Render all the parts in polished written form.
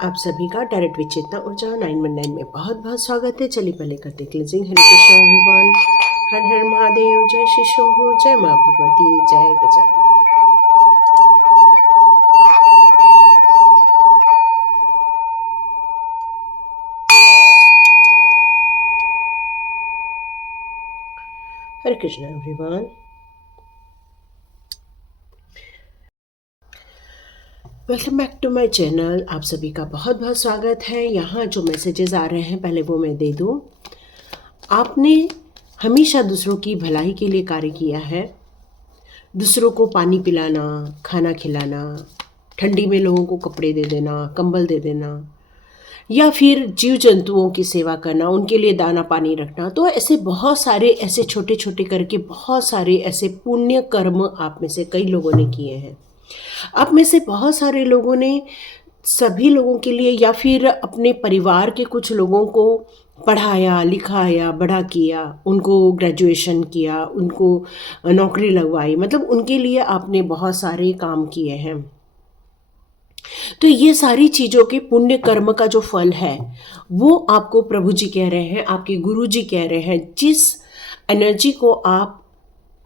आप सभी का डायरेक्ट विद चेतना ऊर्जा 919 में बहुत बहुत स्वागत है। चलिए पहले करते क्लिजिंग। हरे कृष्णा एवरीवन, हर हर महादेव, जय श्री शंभू, जय माँ भगवती, जय Gajanan. Hare Krishna everyone, welcome back to my channel. आप सभी का बहुत बहुत स्वागत है। यहाँ जो मैसेजेस आ रहे हैं पहले वो मैं दे दूँ। आपने हमेशा दूसरों की भलाई के लिए कार्य किया है। दूसरों को पानी पिलाना, खाना खिलाना, ठंडी में लोगों को कपड़े दे देना, कंबल दे देना, या फिर जीव जंतुओं की सेवा करना, उनके लिए दाना पानी रखना। तो ऐसे बहुत सारे ऐसे छोटे छोटे करके बहुत सारे ऐसे पुण्य कर्म आप में से कई लोगों ने किए हैं। आप में से बहुत सारे लोगों ने सभी लोगों के लिए या फिर अपने परिवार के कुछ लोगों को पढ़ाया, लिखाया, बड़ा किया, उनको ग्रेजुएशन किया, उनको नौकरी लगवाई, मतलब उनके लिए आपने बहुत सारे काम किए हैं। तो ये सारी चीज़ों के पुण्य कर्म का जो फल है वो आपको प्रभु जी कह रहे हैं, आपके गुरु जी कह रहे हैं। जिस एनर्जी को आप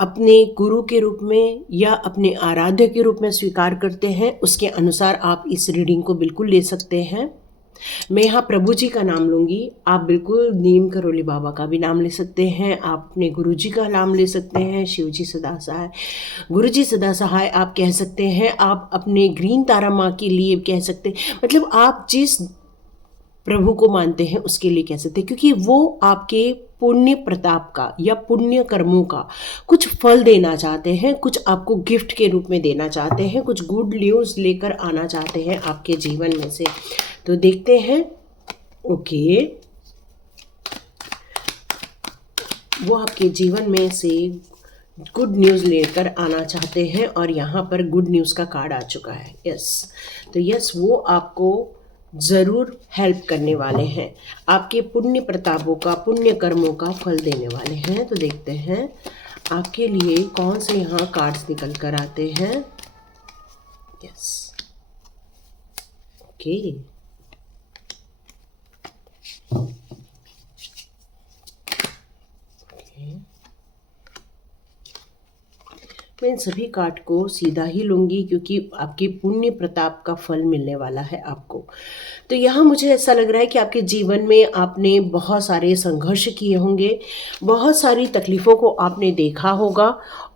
अपने गुरु के रूप में या अपने आराध्य के रूप में स्वीकार करते हैं, उसके अनुसार आप इस रीडिंग को बिल्कुल ले सकते हैं। मैं यहाँ प्रभु जी का नाम लूँगी, आप बिल्कुल नीम करोली बाबा का भी नाम ले सकते हैं, आप अपने गुरु जी का नाम ले सकते हैं, शिव जी सदा सहाय, गुरु जी सदा सहाय आप कह सकते हैं, आप अपने ग्रीन तारा माँ के लिए कह सकते हैं। मतलब आप जिस प्रभु को मानते हैं उसके लिए कह सकते हैं, क्योंकि वो आपके पुण्य प्रताप का या पुण्य कर्मों का कुछ फल देना चाहते हैं, कुछ आपको गिफ्ट के रूप में देना चाहते हैं, कुछ गुड न्यूज़ लेकर आना चाहते हैं आपके जीवन में से। तो देखते हैं। ओके, वो आपके जीवन में से गुड न्यूज़ लेकर आना चाहते हैं और यहाँ पर गुड न्यूज़ का कार्ड आ चुका है। यस, तो यस, वो आपको ज़रूर हेल्प करने वाले हैं, आपके पुण्य प्रतापों का, पुण्य कर्मों का फल देने वाले हैं। तो देखते हैं आपके लिए कौन से यहाँ कार्ड्स निकल कर आते हैं। यस, ओके, मैं इन सभी कार्ड को सीधा ही लूँगी क्योंकि आपके पुण्य प्रताप का फल मिलने वाला है आपको। तो यहाँ मुझे ऐसा लग रहा है कि आपके जीवन में आपने बहुत सारे संघर्ष किए होंगे, बहुत सारी तकलीफ़ों को आपने देखा होगा,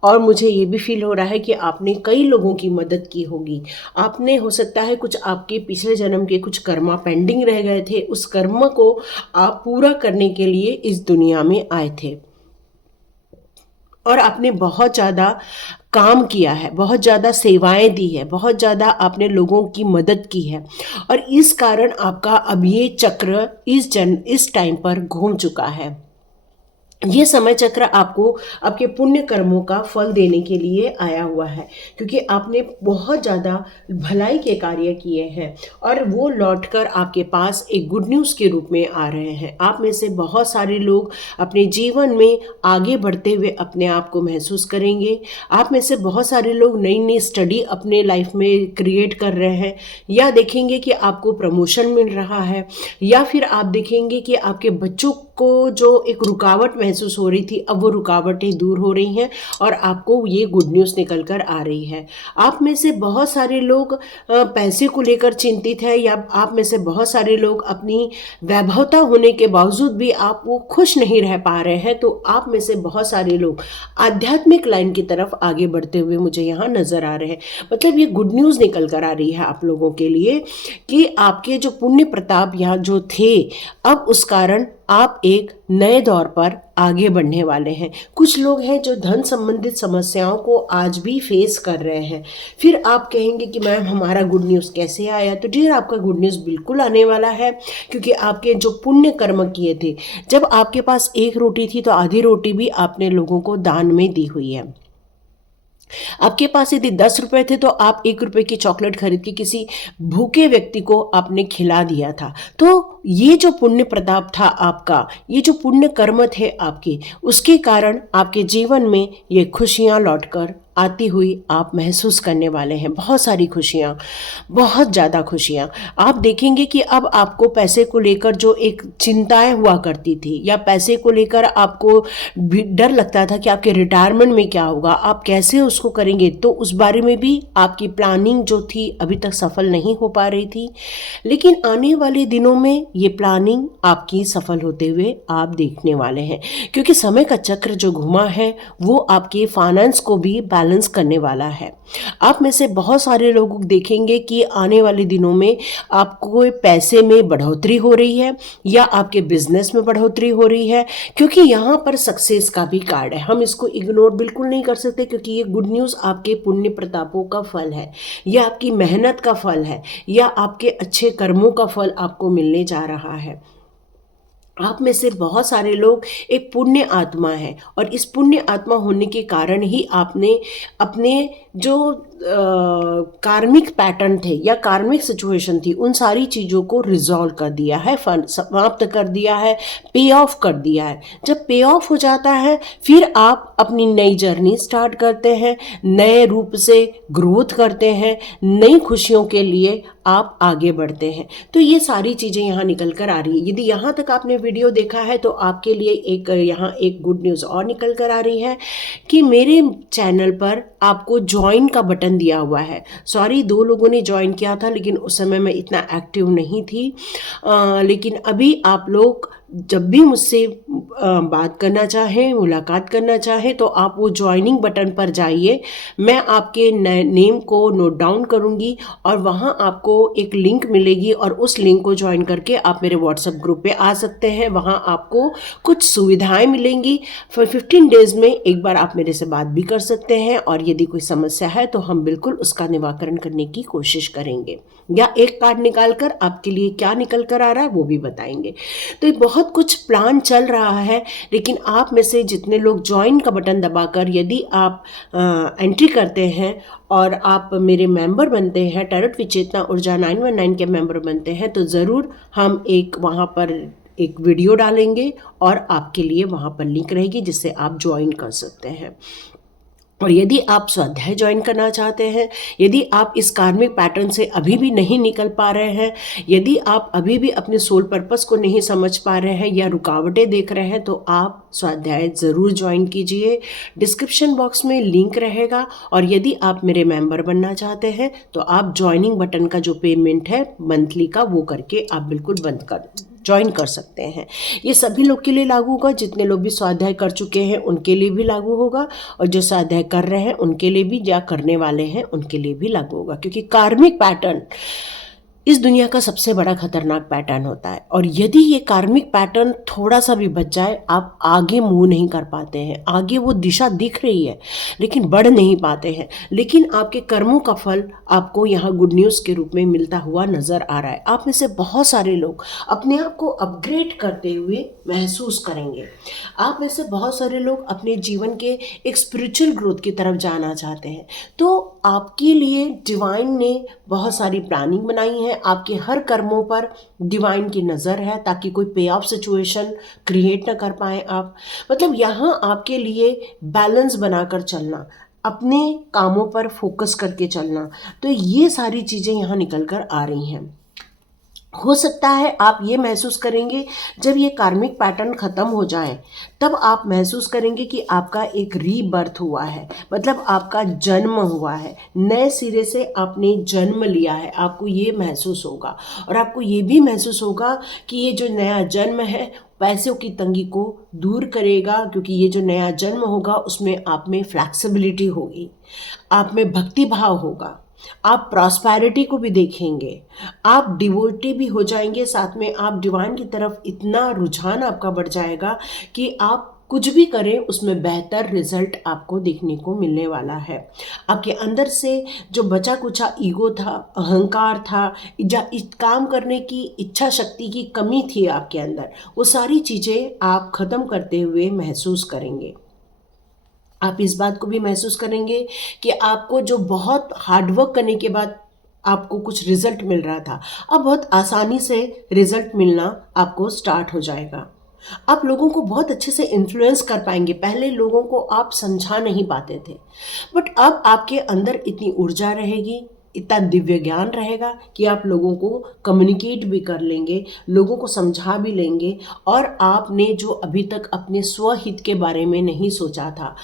और मुझे ये भी फील हो रहा है कि आपने कई लोगों की मदद की होगी। आपने, हो सकता है कुछ आपके पिछले जन्म के कुछ कर्मा पेंडिंग रह गए थे, उस कर्म को आप पूरा करने के लिए इस दुनिया में आए थे और आपने बहुत ज़्यादा काम किया है, बहुत ज़्यादा सेवाएं दी है, बहुत ज़्यादा आपने लोगों की मदद की है, और इस कारण आपका अब ये चक्र इस टाइम पर घूम चुका है। ये समय चक्र आपको आपके पुण्य कर्मों का फल देने के लिए आया हुआ है, क्योंकि आपने बहुत ज़्यादा भलाई के कार्य किए हैं और वो लौटकर आपके पास एक गुड न्यूज़ के रूप में आ रहे हैं। आप में से बहुत सारे लोग अपने जीवन में आगे बढ़ते हुए अपने आप को महसूस करेंगे। आप में से बहुत सारे लोग नई नई स्टडी अपने लाइफ में क्रिएट कर रहे हैं, या देखेंगे कि आपको प्रमोशन मिल रहा है, या फिर आप देखेंगे कि आपके बच्चों को जो एक रुकावट महसूस हो रही थी, अब वो रुकावटें दूर हो रही हैं और आपको ये गुड न्यूज़ निकल कर आ रही है। आप में से बहुत सारे लोग पैसे को लेकर चिंतित है, या आप में से बहुत सारे लोग अपनी वैभवता होने के बावजूद भी आप वो खुश नहीं रह पा रहे हैं। तो आप में से बहुत सारे लोग आध्यात्मिक लाइन की तरफ आगे बढ़ते हुए मुझे यहाँ नज़र आ रहे हैं। मतलब ये गुड न्यूज़ निकल कर आ रही है आप लोगों के लिए कि आपके जो पुण्य प्रताप यहाँ जो थे, अब उस कारण आप एक नए दौर पर आगे बढ़ने वाले हैं। कुछ लोग हैं जो धन संबंधित समस्याओं को आज भी फेस कर रहे हैं। फिर आप कहेंगे कि मैम हमारा गुड न्यूज़ कैसे आया? तो डियर, आपका गुड न्यूज़ बिल्कुल आने वाला है, क्योंकि आपके जो पुण्य कर्म किए थे, जब आपके पास एक रोटी थी तो आधी रोटी भी आपने लोगों को दान में दी हुई है। आपके पास यदि 10 रुपए थे तो आप 1 रुपए की चॉकलेट खरीद के किसी भूखे व्यक्ति को आपने खिला दिया था। तो ये जो पुण्य प्रताप था आपका, ये जो पुण्य कर्म थे आपके, उसके कारण आपके जीवन में ये खुशियाँ लौटकर आती हुई आप महसूस करने वाले हैं। बहुत सारी खुशियाँ, बहुत ज़्यादा खुशियाँ। आप देखेंगे कि अब आपको पैसे को लेकर जो एक चिंताएं हुआ करती थी, या पैसे को लेकर आपको डर लगता था कि आपके रिटायरमेंट में क्या होगा, आप कैसे उसको करेंगे, तो उस बारे में भी आपकी प्लानिंग जो थी अभी तक सफल नहीं हो पा रही थी। लेकिन आने वाले दिनों में ये प्लानिंग आपकी सफल होते हुए आप देखने वाले हैं, क्योंकि समय का चक्र जो घुमा है वो आपके फाइनेंस को भी बैलेंस करने वाला है। आप में से बहुत सारे लोग देखेंगे कि आने वाले दिनों में आपको पैसे में बढ़ोतरी हो रही है, या आपके बिजनेस में बढ़ोतरी हो रही है, क्योंकि यहाँ पर सक्सेस का भी कार्ड है। हम इसको इग्नोर बिल्कुल नहीं कर सकते, क्योंकि ये गुड न्यूज़ आपके पुण्य प्रतापों का फल है, या आपकी मेहनत का फल है, या आपके अच्छे कर्मों का फल आपको मिलने जा रहा है। आप में से बहुत सारे लोग एक पुण्य आत्मा है, और इस पुण्य आत्मा होने के कारण ही आपने अपने जो कार्मिक पैटर्न थे या कार्मिक सिचुएशन थी, उन सारी चीज़ों को रिजॉल्व कर दिया है, समाप्त कर दिया है, पे ऑफ कर दिया है। जब पे ऑफ हो जाता है, फिर आप अपनी नई जर्नी स्टार्ट करते हैं, नए रूप से ग्रोथ करते हैं, नई खुशियों के लिए आप आगे बढ़ते हैं। तो ये सारी चीज़ें यहाँ निकल कर आ रही है। यदि यहाँ तक आपने वीडियो देखा है तो आपके लिए यहाँ एक गुड न्यूज़ और निकल कर आ रही है कि मेरे चैनल पर आपको ज्वाइन का बटन दिया हुआ है। सॉरी, 2 लोगों ने ज्वाइन किया था, लेकिन उस समय मैं इतना एक्टिव नहीं थी। लेकिन अभी आप लोग जब भी मुझसे बात करना चाहें, मुलाकात करना चाहें, तो आप वो ज्वाइनिंग बटन पर जाइए। मैं आपके नेम को नोट डाउन करूंगी और वहाँ आपको एक लिंक मिलेगी, और उस लिंक को ज्वाइन करके आप मेरे व्हाट्सएप ग्रुप पे आ सकते हैं। वहाँ आपको कुछ सुविधाएं मिलेंगी। फिर 15 डेज में एक बार आप मेरे से बात भी कर सकते हैं, और यदि कोई समस्या है तो हम बिल्कुल उसका निवारण करने की कोशिश करेंगे, या एक कार्ड निकाल कर आपके लिए क्या निकल कर आ रहा है वो भी बताएंगे। तो ये बहुत कुछ प्लान चल रहा है। लेकिन आप में से जितने लोग ज्वाइन का बटन दबाकर यदि आप एंट्री करते हैं और आप मेरे मेंबर बनते हैं, टैरोट विद चेतना ऊर्जा 919 के मेंबर बनते हैं, तो ज़रूर हम एक वहाँ पर एक वीडियो डालेंगे और आपके लिए वहाँ पर लिंक रहेगी जिससे आप ज्वाइन कर सकते हैं। और यदि आप स्वाध्याय ज्वाइन करना चाहते हैं, यदि आप इस कार्मिक पैटर्न से अभी भी नहीं निकल पा रहे हैं, यदि आप अभी भी अपने सोल पर्पस को नहीं समझ पा रहे हैं या रुकावटें देख रहे हैं, तो आप स्वाध्याय ज़रूर ज्वाइन कीजिए। डिस्क्रिप्शन बॉक्स में लिंक रहेगा। और यदि आप मेरे मेंबर बनना चाहते हैं तो आप ज्वाइनिंग बटन का जो पेमेंट है मंथली का, वो करके आप बिल्कुल बंद कर ज्वाइन कर सकते हैं। ये सभी लोग के लिए लागू होगा। जितने लोग भी स्वाध्याय कर चुके हैं उनके लिए भी लागू होगा, और जो स्वाध्याय कर रहे हैं उनके लिए भी, या करने वाले हैं उनके लिए भी लागू होगा। क्योंकि कार्मिक पैटर्न इस दुनिया का सबसे बड़ा खतरनाक पैटर्न होता है, और यदि ये कार्मिक पैटर्न थोड़ा सा भी बच जाए, आप आगे मूव नहीं कर पाते हैं। आगे वो दिशा दिख रही है लेकिन बढ़ नहीं पाते हैं। लेकिन आपके कर्मों का फल आपको यहाँ गुड न्यूज़ के रूप में मिलता हुआ नजर आ रहा है। आप में से बहुत सारे लोग अपने आप को अपग्रेड करते हुए महसूस करेंगे। आप में से बहुत सारे लोग अपने जीवन के एक स्पिरिचुअल ग्रोथ की तरफ जाना चाहते हैं। तो आपके लिए डिवाइन ने बहुत सारी प्लानिंग बनाई है। आपके हर कर्मों पर डिवाइन की नज़र है, ताकि कोई पे ऑफ सिचुएशन क्रिएट ना कर पाए आप। मतलब यहाँ आपके लिए बैलेंस बनाकर चलना, अपने कामों पर फोकस करके चलना, तो ये सारी चीज़ें यहाँ निकल कर आ रही हैं। हो सकता है आप ये महसूस करेंगे जब ये कार्मिक पैटर्न ख़त्म हो जाए, तब आप महसूस करेंगे कि आपका एक रीबर्थ हुआ है, मतलब आपका जन्म हुआ है, नए सिरे से आपने जन्म लिया है। आपको ये महसूस होगा, और आपको ये भी महसूस होगा कि ये जो नया जन्म है पैसों की तंगी को दूर करेगा, क्योंकि ये जो नया जन्म होगा उसमें आप में फ्लैक्सिबिलिटी होगी, आप में भक्ति भाव होगा, आप प्रॉस्पेरिटी को भी देखेंगे, आप डिवोटी भी हो जाएंगे। साथ में आप डिवाइन की तरफ इतना रुझान आपका बढ़ जाएगा कि आप कुछ भी करें उसमें बेहतर रिजल्ट आपको देखने को मिलने वाला है। आपके अंदर से जो बचा कुचा ईगो था, अहंकार था, काम करने की इच्छा शक्ति की कमी थी आपके अंदर, वो सारी चीज़ें आप ख़त्म करते हुए महसूस करेंगे। आप इस बात को भी महसूस करेंगे कि आपको जो बहुत हार्डवर्क करने के बाद आपको कुछ रिजल्ट मिल रहा था, अब बहुत आसानी से रिजल्ट मिलना आपको स्टार्ट हो जाएगा। आप लोगों को बहुत अच्छे से इन्फ्लुएंस कर पाएंगे। पहले लोगों को आप समझा नहीं पाते थे, बट अब आपके अंदर इतनी ऊर्जा रहेगी, इतना दिव्य ज्ञान रहेगा कि आप लोगों को कम्युनिकेट भी कर लेंगे, लोगों को समझा भी लेंगे। और आपने जो अभी तक अपने स्वहित के बारे में नहीं सोचा था,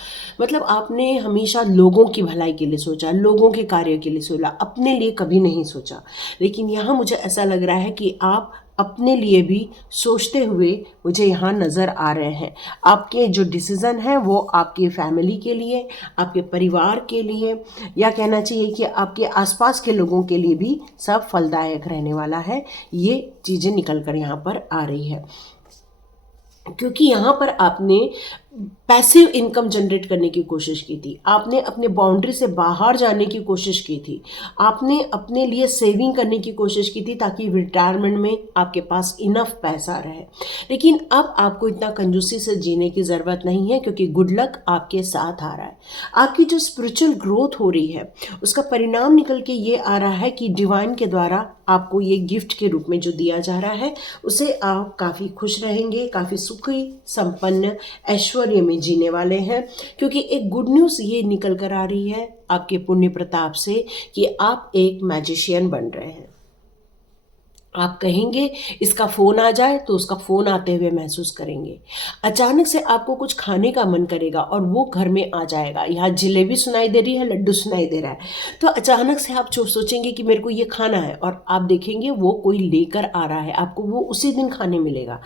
मतलब आपने हमेशा लोगों की भलाई के लिए सोचा, लोगों के कार्य के लिए सोचा, अपने लिए कभी नहीं सोचा। लेकिन यहाँ मुझे ऐसा लग रहा है कि आप अपने लिए भी सोचते हुए मुझे यहाँ नज़र आ रहे हैं। आपके जो डिसीज़न हैं वो आपकी फैमिली के लिए, आपके परिवार के लिए, या कहना चाहिए कि आपके आसपास के लोगों के लिए भी सब फलदायक रहने वाला है। ये चीज़ें निकल कर यहाँ पर आ रही है, क्योंकि यहाँ पर आपने पैसिव इनकम जनरेट करने की कोशिश की थी, आपने अपने बाउंड्री से बाहर जाने की कोशिश की थी, आपने अपने लिए सेविंग करने की कोशिश की थी ताकि रिटायरमेंट में आपके पास इनफ पैसा रहे। लेकिन अब आपको इतना कंजूसी से जीने की ज़रूरत नहीं है, क्योंकि गुड लक आपके साथ आ रहा है। आपकी जो स्पिरिचुअल ग्रोथ हो रही है उसका परिणाम निकल के ये आ रहा है कि डिवाइन के द्वारा आपको ये गिफ्ट के रूप में जो दिया जा रहा है उसे आप काफ़ी खुश रहेंगे, काफ़ी सुखी संपन्न ऐश्वर्य में जीने वाले हैं। क्योंकि एक गुड न्यूज़ ये निकल कर आ रही है आपके पुण्य प्रताप से कि आप एक मैजिशियन बन रहे हैं। आप कहेंगे इसका फ़ोन आ जाए तो उसका फ़ोन आते हुए महसूस करेंगे। अचानक से आपको कुछ खाने का मन करेगा और वो घर में आ जाएगा। यहाँ जलेबी सुनाई दे रही है, लड्डू सुनाई दे रहा है, तो अचानक से आप सोचेंगे कि मेरे को ये खाना है, और आप देखेंगे वो कोई लेकर आ रहा है, आपको वो उसी दिन खाने मिलेगा।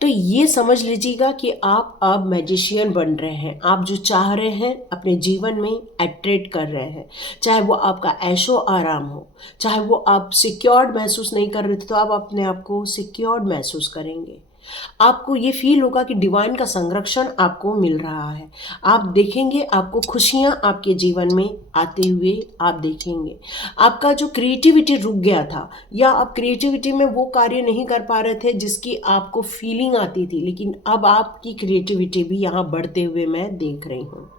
तो ये समझ लीजिएगा कि आप अब मैजिशियन बन रहे हैं। आप जो चाह रहे हैं अपने जीवन में अट्रैक्ट कर रहे हैं, चाहे वो आपका ऐशो आराम हो, चाहे वो आप सिक्योर्ड महसूस नहीं कर रहे थे तो आप अपने आप को सिक्योर्ड महसूस करेंगे। आपको ये फील होगा कि डिवाइन का संरक्षण आपको मिल रहा है। आप देखेंगे आपको खुशियां आपके जीवन में आते हुए आप देखेंगे। आपका जो क्रिएटिविटी रुक गया था, या आप क्रिएटिविटी में वो कार्य नहीं कर पा रहे थे जिसकी आपको फीलिंग आती थी, लेकिन अब आपकी क्रिएटिविटी भी यहाँ बढ़ते हुए मैं देख रही हूँ।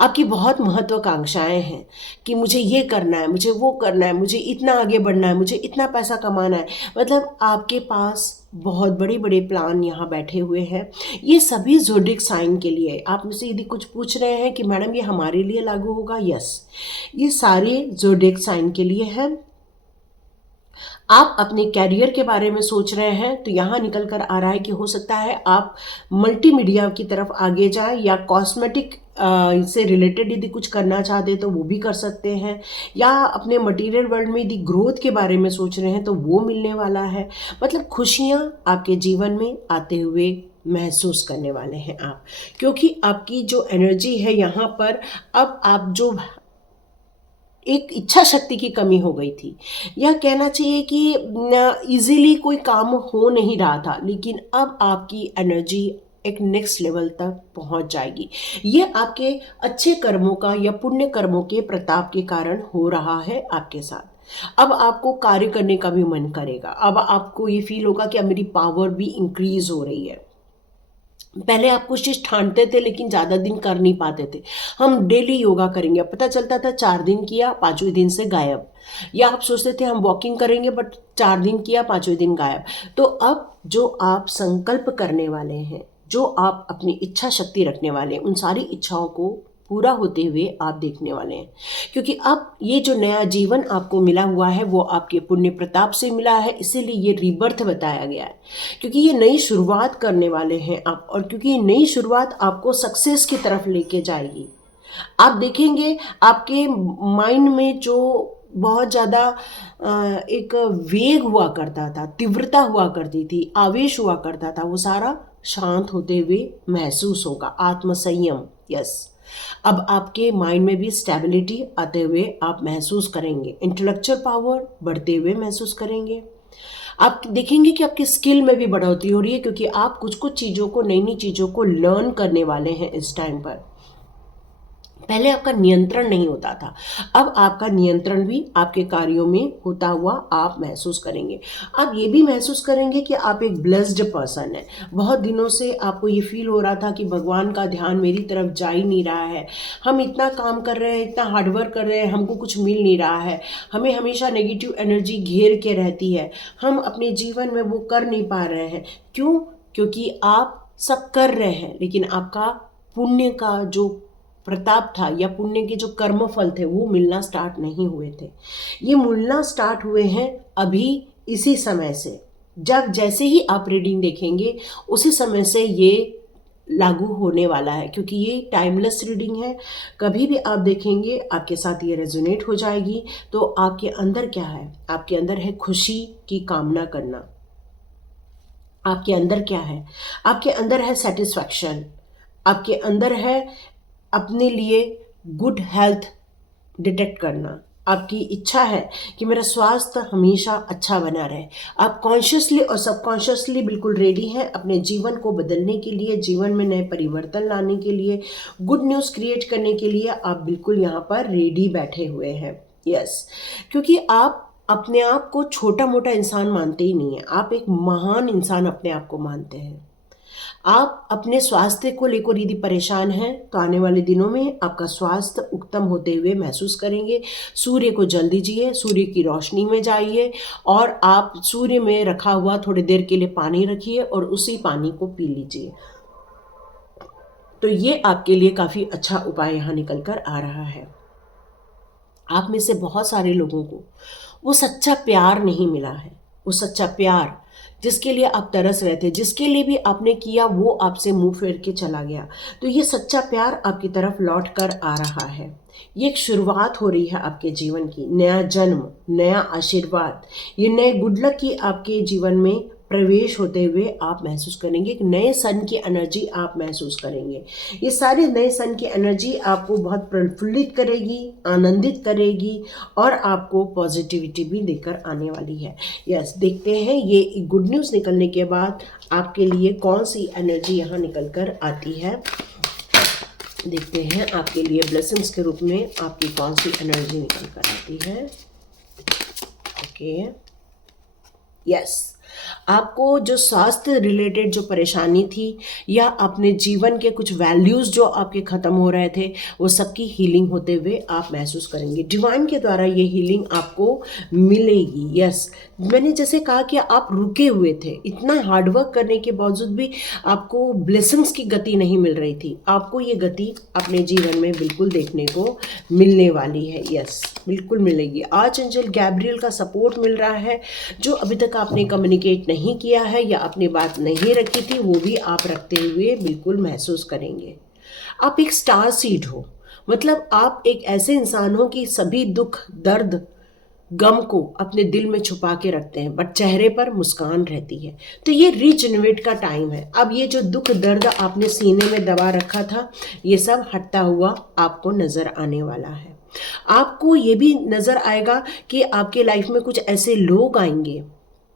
आपकी बहुत महत्वाकांक्षाएं हैं कि मुझे ये करना है, मुझे वो करना है, मुझे इतना आगे बढ़ना है, मुझे इतना पैसा कमाना है। मतलब आपके पास बहुत बड़े बड़े प्लान यहाँ बैठे हुए हैं। ये सभी ज़ोडिएक साइन के लिए। आप मुझसे यदि कुछ पूछ रहे हैं कि मैडम ये हमारे लिए लागू होगा, यस, ये सारे ज़ोडिएक साइन के लिए है। आप अपने कैरियर के बारे में सोच रहे हैं तो यहाँ निकल कर आ रहा है कि हो सकता है आप मल्टीमीडिया की तरफ आगे जाएं, या कॉस्मेटिक से रिलेटेड यदि कुछ करना चाहते हैं तो वो भी कर सकते हैं, या अपने मटेरियल वर्ल्ड में यदि ग्रोथ के बारे में सोच रहे हैं तो वो मिलने वाला है। मतलब खुशियाँ आपके जीवन में आते हुए महसूस करने वाले हैं आप, क्योंकि आपकी जो एनर्जी है यहाँ पर, अब आप जो एक इच्छा शक्ति की कमी हो गई थी, या कहना चाहिए कि इजीली कोई काम हो नहीं रहा था, लेकिन अब आपकी एनर्जी एक नेक्स्ट लेवल तक पहुंच जाएगी। ये आपके अच्छे कर्मों का या पुण्य कर्मों के प्रताप के कारण हो रहा है आपके साथ। अब आपको कार्य करने का भी मन करेगा। अब आपको ये फील होगा कि अब मेरी पावर भी इंक्रीज हो रही है। पहले आप कुछ चीज़ ठानते थे लेकिन ज़्यादा दिन कर नहीं पाते थे। हम डेली योगा करेंगे, अब पता चलता था 4 दिन किया, 5वें दिन से गायब। या आप सोचते थे हम वॉकिंग करेंगे, बट 4 दिन किया, 5वें दिन गायब। तो अब जो आप संकल्प करने वाले हैं, जो आप अपनी इच्छा शक्ति रखने वाले हैं, उन सारी इच्छाओं को पूरा होते हुए आप देखने वाले हैं। क्योंकि अब ये जो नया जीवन आपको मिला हुआ है वो आपके पुण्य प्रताप से मिला है, इसीलिए ये रीबर्थ बताया गया है। क्योंकि ये नई शुरुआत करने वाले हैं आप, और क्योंकि ये नई शुरुआत आपको सक्सेस की तरफ लेके जाएगी। आप देखेंगे आपके माइंड में जो बहुत ज़्यादा एक वेग हुआ करता था, तीव्रता हुआ करती थी, आवेश हुआ करता था, वो सारा शांत होते हुए महसूस होगा। आत्मसंयम, यस। अब आपके माइंड में भी स्टेबिलिटी आते हुए आप महसूस करेंगे। इंटेलेक्चुअल पावर बढ़ते हुए महसूस करेंगे। आप देखेंगे कि आपकी स्किल में भी बढ़ोतरी हो रही है, क्योंकि आप कुछ कुछ चीज़ों को, नई नई चीज़ों को लर्न करने वाले हैं इस टाइम पर। पहले आपका नियंत्रण नहीं होता था, अब आपका नियंत्रण भी आपके कार्यों में होता हुआ आप महसूस करेंगे। आप ये भी महसूस करेंगे कि आप एक ब्लेस्ड पर्सन हैं। बहुत दिनों से आपको ये फील हो रहा था कि भगवान का ध्यान मेरी तरफ जा ही नहीं रहा है, हम इतना काम कर रहे हैं, इतना हार्डवर्क कर रहे हैं, हमको कुछ मिल नहीं रहा है, हमें हमेशा नेगेटिव एनर्जी घेर के रहती है, हम अपने जीवन में वो कर नहीं पा रहे हैं। क्यों? क्योंकि आप सब कर रहे हैं, लेकिन आपका पुण्य का जो प्रताप था या पुण्य के जो कर्म फल थे वो मिलना स्टार्ट नहीं हुए थे। ये मिलना स्टार्ट हुए हैं अभी इसी समय से। जब जैसे ही आप रीडिंग देखेंगे उसी समय से ये लागू होने वाला है, क्योंकि ये टाइमलेस रीडिंग है। कभी भी आप देखेंगे आपके साथ ये रेजोनेट हो जाएगी। तो आपके अंदर क्या है? आपके अंदर है खुशी की कामना करना। आपके अंदर क्या है? आपके अंदर है सेटिस्फैक्शन। आपके अंदर है अपने लिए गुड हेल्थ डिटेक्ट करना। आपकी इच्छा है कि मेरा स्वास्थ्य हमेशा अच्छा बना रहे। आप कॉन्शियसली और सबकॉन्शियसली बिल्कुल रेडी हैं अपने जीवन को बदलने के लिए, जीवन में नए परिवर्तन लाने के लिए, गुड न्यूज़ क्रिएट करने के लिए आप बिल्कुल यहाँ पर रेडी बैठे हुए हैं। यस, क्योंकि आप अपने आप को छोटा मोटा इंसान मानते ही नहीं हैं, आप एक महान इंसान अपने आप को मानते हैं। आप अपने स्वास्थ्य को लेकर यदि परेशान हैं तो आने वाले दिनों में आपका स्वास्थ्य उत्तम होते हुए महसूस करेंगे। सूर्य को जल दीजिए, सूर्य की रोशनी में जाइए और आप सूर्य में रखा हुआ थोड़ी देर के लिए पानी रखिए और उसी पानी को पी लीजिए। तो ये आपके लिए काफ़ी अच्छा उपाय यहाँ निकल कर आ रहा है। आप में से बहुत सारे लोगों को वो सच्चा प्यार नहीं मिला है, वो सच्चा प्यार जिसके लिए आप तरस रहे थे, जिसके लिए भी आपने किया वो आपसे मुंह फेर के चला गया। तो ये सच्चा प्यार आपकी तरफ लौट कर आ रहा है। ये एक शुरुआत हो रही है आपके जीवन की, नया जन्म, नया आशीर्वाद, ये नए गुड लक की आपके जीवन में प्रवेश होते हुए आप महसूस करेंगे। एक नए सन की एनर्जी आप महसूस करेंगे। ये सारे नए सन की एनर्जी आपको बहुत प्रफुल्लित करेगी, आनंदित करेगी और आपको पॉजिटिविटी भी देकर आने वाली है। यस, देखते हैं ये गुड न्यूज़ निकलने के बाद आपके लिए कौन सी एनर्जी यहाँ निकल कर आती है। देखते हैं आपके लिए ब्लेसिंग्स के रूप में आपकी कौन सी एनर्जी निकल कर आती है। ओके, यस, आपको जो स्वास्थ्य रिलेटेड जो परेशानी थी या अपने जीवन के कुछ वैल्यूज़ जो आपके ख़त्म हो रहे थे वो सबकी हीलिंग होते हुए आप महसूस करेंगे। डिवाइन के द्वारा ये हीलिंग आपको मिलेगी। यस, मैंने जैसे कहा कि आप रुके हुए थे, इतना हार्डवर्क करने के बावजूद भी आपको ब्लेसिंग्स की गति नहीं मिल रही थी। आपको ये गति अपने जीवन में बिल्कुल देखने को मिलने वाली है। यस, बिल्कुल मिलेगी। आर्चएंजल गैब्रियल का सपोर्ट मिल रहा है। जो अभी तक आपने कम्युनिकेट नहीं किया है या अपनी बात नहीं रखी थी वो भी आप रखते हुए बिल्कुल महसूस करेंगे। आप एक स्टार सीड हो, मतलब आप एक ऐसे इंसान हो कि सभी दुख, दर्द, गम को अपने दिल में छुपा के रखते हैं बट चेहरे पर मुस्कान रहती है। तो ये रीजनरेट का टाइम है। अब ये जो दुख दर्द आपने सीने में दबा रखा था ये सब हटता हुआ आपको नज़र आने वाला है। आपको ये भी नज़र आएगा कि आपके लाइफ में कुछ ऐसे लोग आएंगे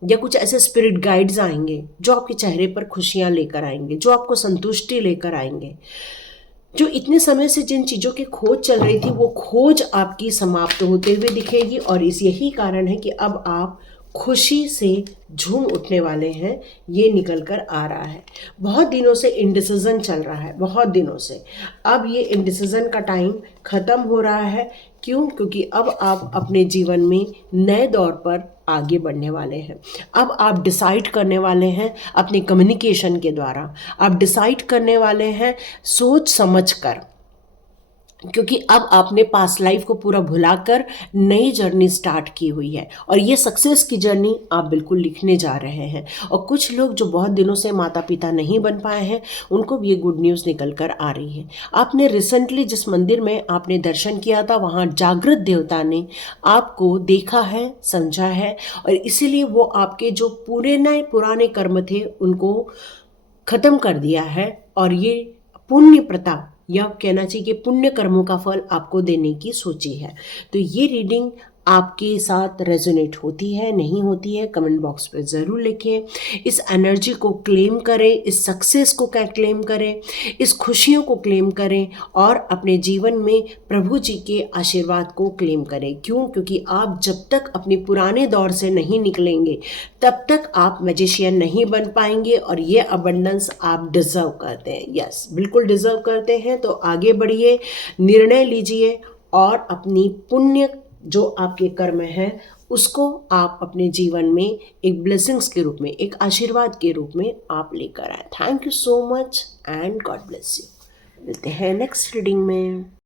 या कुछ ऐसे स्पिरिट गाइड्स आएंगे जो आपके चेहरे पर खुशियाँ लेकर आएंगे, जो आपको संतुष्टि लेकर आएंगे। जो इतने समय से जिन चीज़ों की खोज चल रही थी वो खोज आपकी समाप्त होते हुए दिखेगी और इस यही कारण है कि अब आप खुशी से झूम उठने वाले हैं। ये निकल कर आ रहा है। बहुत दिनों से इंडिसीजन चल रहा है, बहुत दिनों से। अब ये इंडिसीजन का टाइम ख़त्म हो रहा है। क्यों? क्योंकि अब आप अपने जीवन में नए दौर पर आगे बढ़ने वाले हैं। अब आप डिसाइड करने वाले हैं अपने कम्युनिकेशन के द्वारा, आप डिसाइड करने वाले हैं सोच समझ कर, क्योंकि अब आपने पास्ट लाइफ को पूरा भुलाकर नई जर्नी स्टार्ट की हुई है और ये सक्सेस की जर्नी आप बिल्कुल लिखने जा रहे हैं। और कुछ लोग जो बहुत दिनों से माता पिता नहीं बन पाए हैं उनको भी ये गुड न्यूज़ निकल कर आ रही है। आपने रिसेंटली जिस मंदिर में आपने दर्शन किया था वहाँ जागृत देवता ने आपको देखा है, समझा है और इसीलिए वो आपके जो पुराने कर्म थे उनको ख़त्म कर दिया है और ये पुण्य प्रताप या कहना चाहिए कि पुण्य कर्मों का फल आपको देने की सोची है। तो ये रीडिंग आपके साथ रेजोनेट होती है, नहीं होती है, कमेंट बॉक्स पे ज़रूर लिखें। इस एनर्जी को क्लेम करें, इस सक्सेस को क्लेम करें, इस खुशियों को क्लेम करें और अपने जीवन में प्रभु जी के आशीर्वाद को क्लेम करें। क्यों? क्योंकि आप जब तक अपने पुराने दौर से नहीं निकलेंगे तब तक आप मैजिशियन नहीं बन पाएंगे और ये अबंडेंस आप डिज़र्व करते हैं। यस, बिल्कुल डिज़र्व करते हैं। तो आगे बढ़िए, निर्णय लीजिए और अपनी पुण्य जो आपके कर्म हैं उसको आप अपने जीवन में एक ब्लेसिंग्स के रूप में, एक आशीर्वाद के रूप में आप लेकर आए। Thank you so much and God bless you. मिलते हैं नेक्स्ट रीडिंग में।